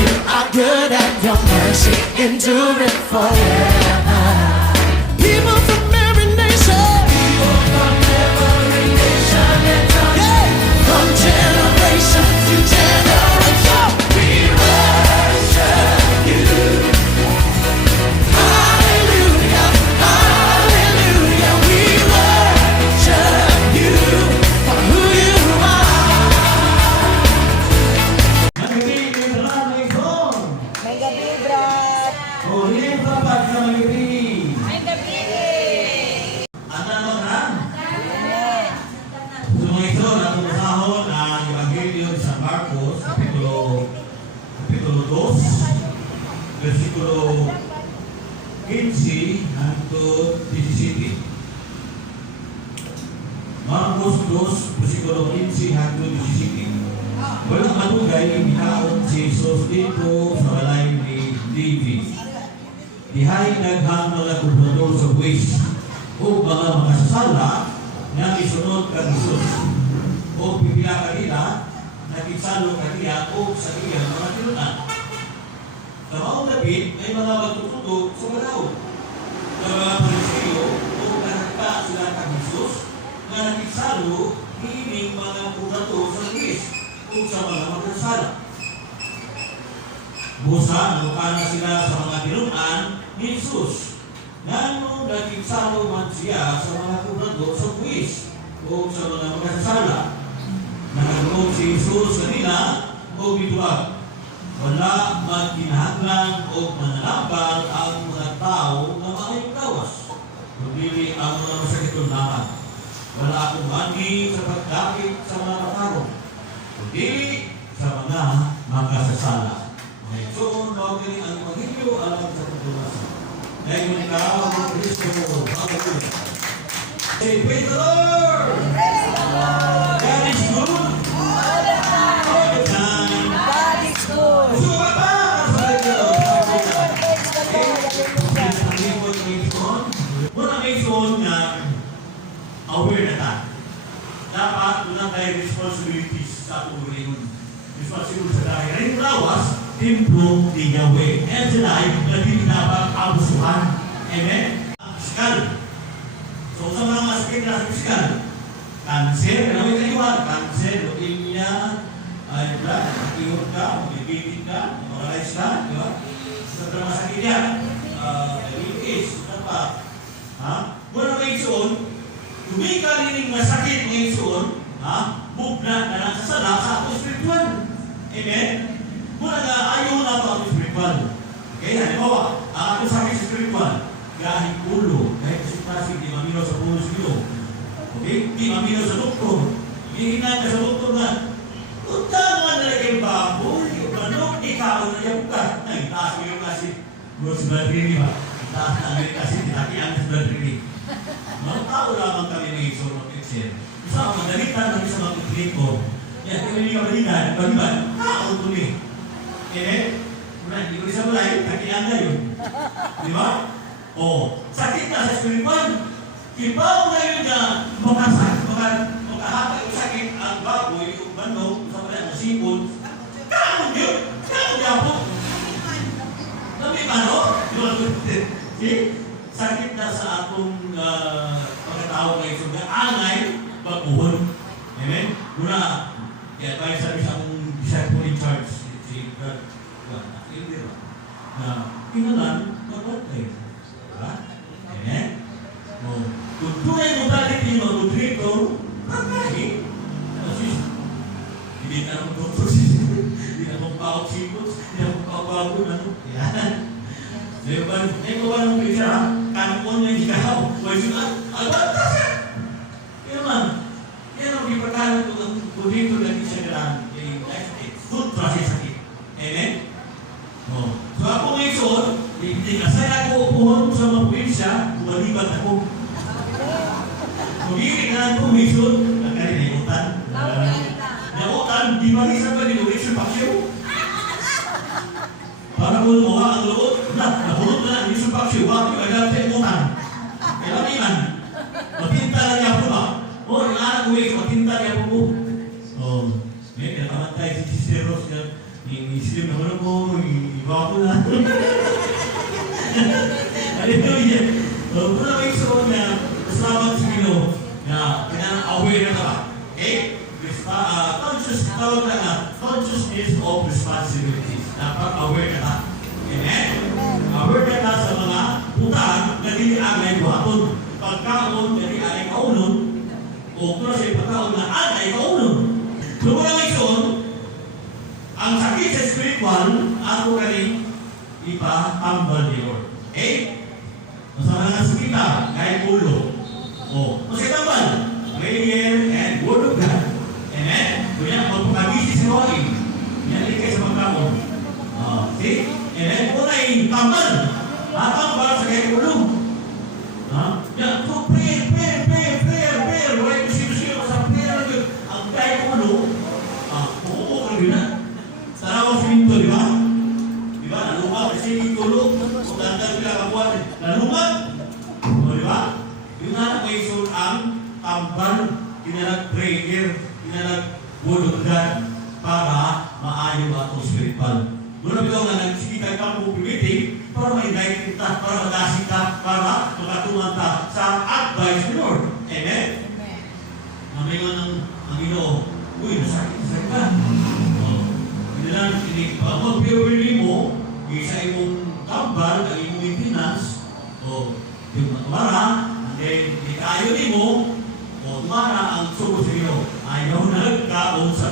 you are good and your mercy endureth forever. People from every nation, and tongue, yeah, from generation to generation, we worship you. Hallelujah, hallelujah, we worship you for who you are. May gabi, Brad. May gabi. Versikulo 15 hangtod 17. Marcos 2, versikulo 15 hangtod 17. Walang matugay minaon si Jesus dito sa balay ni Levi. Dihay naghang mga gobernador sa buwis o mga makasasala nga isunod kang Jesus. O pipila kanila nakisalo kaniya o sa iyang mga tinunan. Sa maong David, may mga magtutudog sa malaw. Sa mga Pariseo o nakaka sila kang Jesus nga nakisalo hining mga kudato sa buwis o sa mga makasasala. Busa, nalukana sila sa mga tinunan ni Jesus. Nganong nakisalo man siya sa mga kudato sa buwis o sa mga makasasala. Nagulog si Jesus kanila o bituwag. Wala magkinahanglan o manalambal ang mga tao na maayong gawas. Kundi ang mga masakitong lamang. Wala akong mani sa pagdakit sa mga matarong. Kundi sa mga makasasala. Ngayon, so, bagay ang Evangelyo alam sa pagdulasan. Ngayon ka, O Kristo, hallelujah. Say, praise the Lord! God is good! All the time! God is good. Suka pa! Praise the Lord. Muna may zone na aware na ta. Dapat unang tayo responsibilities sa atong rin. Responsible sa dahil. Rin lawas, templo di Yahweh. Kaya sa dahil, hindi dapat abusuhan. Amen? Fiskal. So sa mga masakit na sa fiskal, cancer, ano yung kaliwan? Cancer, leukemia, ay blood, iyon ka, diabetic ka, paralyzed ka, di ba? Sa mga sakit yan, diabetes, ano pa? Ha? Muna may isuon, tumi ka rin yung masakit ng isuon, ha? Bugna na lang sa sala sa atong spiritual. Amen? Muna nga, ayaw na ito atong spiritual. Okay, halimbawa, ang atong sakit sa spiritual, kahit ulo, kahit kasi di mamino sa pulo siguro. Okay? Di mamino sa doktor. Hihina ka sa doktor na, unta nga nalagay yung baboy, yung manok, ikaw na yung buka. Ay, taas mo yung kasi, Rose Blood Rini ba? Taas na ngayon kasi, tinakian sa Blood Rini. Mga tao lamang kami na iso ng pixel. Gusto ako, magdalitan namin sa mga kliko. Yan, kung hindi ka balitan, baliban, tao ito ni. Okay? Hindi ko isa mulay, takian na yun. Di ba? O, sakit na sa spiritual. Kibaw ngayon na makahapag yung sakit ang baboy, yung manok, sa pala ang sipon. Kaon yun! Kaon niya po! Nami manok? Sakit na sa atong pagkatao ngayon. So, angay, baguhon. Amen? Muna, kaya sabi sa akong disciple in charge, si God, na kinalan, magpatay. Amen? Kung tunay mo balik yung mga moderator, pagkain. Hindi na akong doktor, hindi na akong pahok sipos, hindi na akong pahok ano. Yan. Di ba? Eh, kung anong picture, ha? Kanpon na ikaw. Why you not? Agad ka siya! Kaya man, yan ang ipagkalan ko ng moderator na di siya galang kay life state. Good process sakit. Amen? So ako ngayon, hindi kasi ako upuhan sa mga puwisya, bumalibat ako. Magiging na ako ngayon, nagkarinayutan. Nakutan, di magisap ka din ulit sa paksyo. Para mo lumawa ang loob, nahulog na ang isang paksyo, wag yung agad sa imutan. Kaya naman, matinta lang niya po ba? O, yung anak ko ngayon, matinta niya po po. May kinakamantay si Sister Rose, Islim na ko, iba ko na. Hallelujah. Kung na may isuon na, salamat sa Ginoo na pinang-aware na ka. Okay? Consciousness of responsibilities. Dapat aware ka. Amen? Aware ka sa mga utang na dili agay buhaton. Pagkaon na dili agay kaunon, o kung sa pagkaon na agay kaunon. Kung na may isuon, ang sakit sa spiritual, ako galing ipatambal ni Lord. Okay? Masama nga sa kita, kahit ulo. O, kasi tambal, prayer and word of God. Amen? Kaya, magpagkabisi si Noahin. Yan, ikay sa magkakon. See? Amen? Kung na yung tambal, tambal sa kahit ulo. Yan, so prayer. Wala yung sino sa prayer. Ang kahit ulo, pumupukul yun na. Tarawa siminto, di ba? Di ba? Nalungat kasi yung tulog. Kung dandan nila kabuhat, nalungat. O, di ba? Yung nga may isun ang tambal, kinalag prayer, kinalag word of God para maayo atong spiritual. Doon bitaw nga nagsikita ka mo pimiting para ma-invite kita, para mag-asik ka, para makatuman ka sa advice ni Lord. Amen? Namayon ng Ginoo, uy, nasakit ka. Pag mag-purely mo, isa imong tambal, ang imong maintenance, o yung matumara, and then ikayo ni mo, o tumara ang suko sa iyo. Ayaw na nagkaon sa